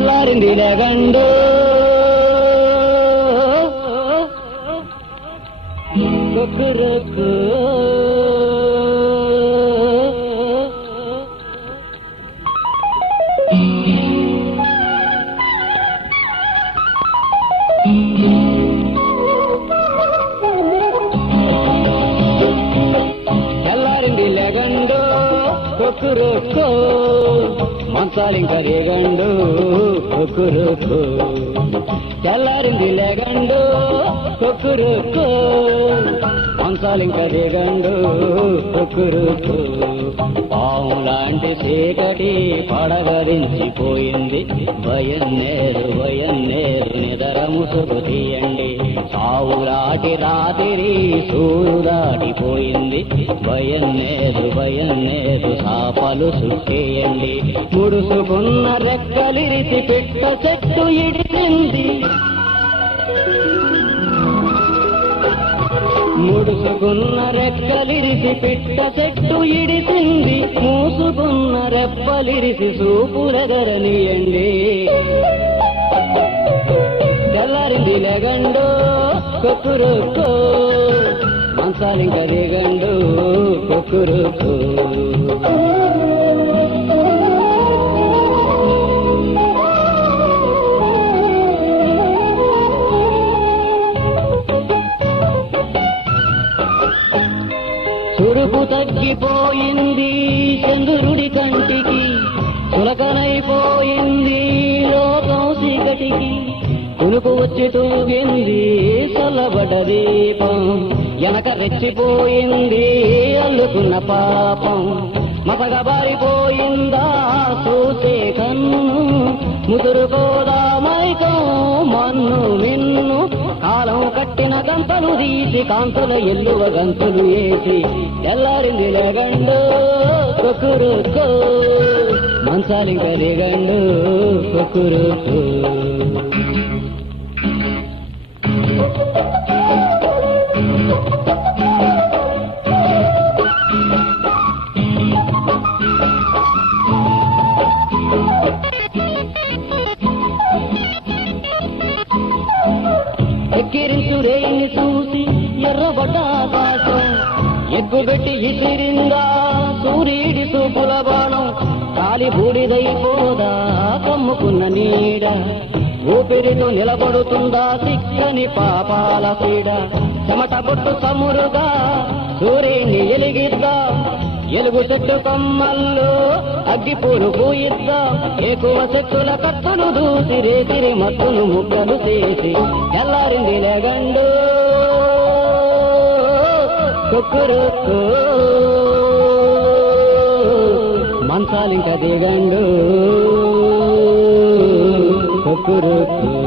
తెల్లారింది లేగండు కుక్కురుకు తెల్లారింది లేగండు కుక్కురుకు మంచాలింక రేగండు కుక్కురుకు తెల్లారింది లేగండు కుక్కురుకు మంచాలింక రేగండు కుక్కురుకు పాము లాంటి చీకటి పడగరించిపోయింది భయన్నేరు నిదర ముసుగు తీయండి సావులాటి రాత్రి సూరు దాటిపోయింది భయన్నేరు సాపలు సుట్టేయండి ముడుసుకున్న రెక్కలిరిసి పిట్ట చెట్టు ఇడిసింది ముడుసుకున్న రెక్కలిరిసి పిట్ట చెట్టు ఇడిసింది మూసుకున్న రెప్పలిరిసి సూపులెగరనియండి తెల్లారింది లేగండు కుక్కురుకు మంచాలింక రేగండు కుక్కురుకు చురుకు తగ్గిపోయింది చంద్రుడి కంటికి చులకనైపోయింది లోకం చీకటికి కునుకు వచ్చి తూగింది చల్లబడ్డ దీపం వెనక రెచ్చిపోయింది అల్లుకున్న పాపం మసగబారిపోయిందా చూసే కన్ను ముదురుకోదామైకం మన్ను మిన్ను కాలం కట్టిన గంతలు తీసి కాంతుల ఎల్లువ గంతులు వేసి తెల్లారింది లేగండు కుక్కురుకు మంచాలింక రేగండు కుక్కురుకు ఎక్కిరించు రేయిని చూసి ఎర్రబడ్డ ఆకాశం ఎగ్గుబెట్టి ఇసిరిందా సూర్యుడి చూపుల బాణం కాలి బూడిదైపోదా కమ్ముకున్న నీడ ఊపిరితో నిలబడుతుందా సిక్కని పాపాల పీడ చెమట బొట్టు సమురుగా సూర్యుని ఎలిగిద్దా ఎలుగు చెట్టు కొమ్మల్లో అగ్గిపూలు పూయిద్దా ఎక్కువ చెట్టుల కత్తులు దూసి రేతిరి మత్తులు ముక్కలు చేసి తెల్లారింది లేగండు కుక్కురుకు మంచాలింక దిగండు కుక్కురుకు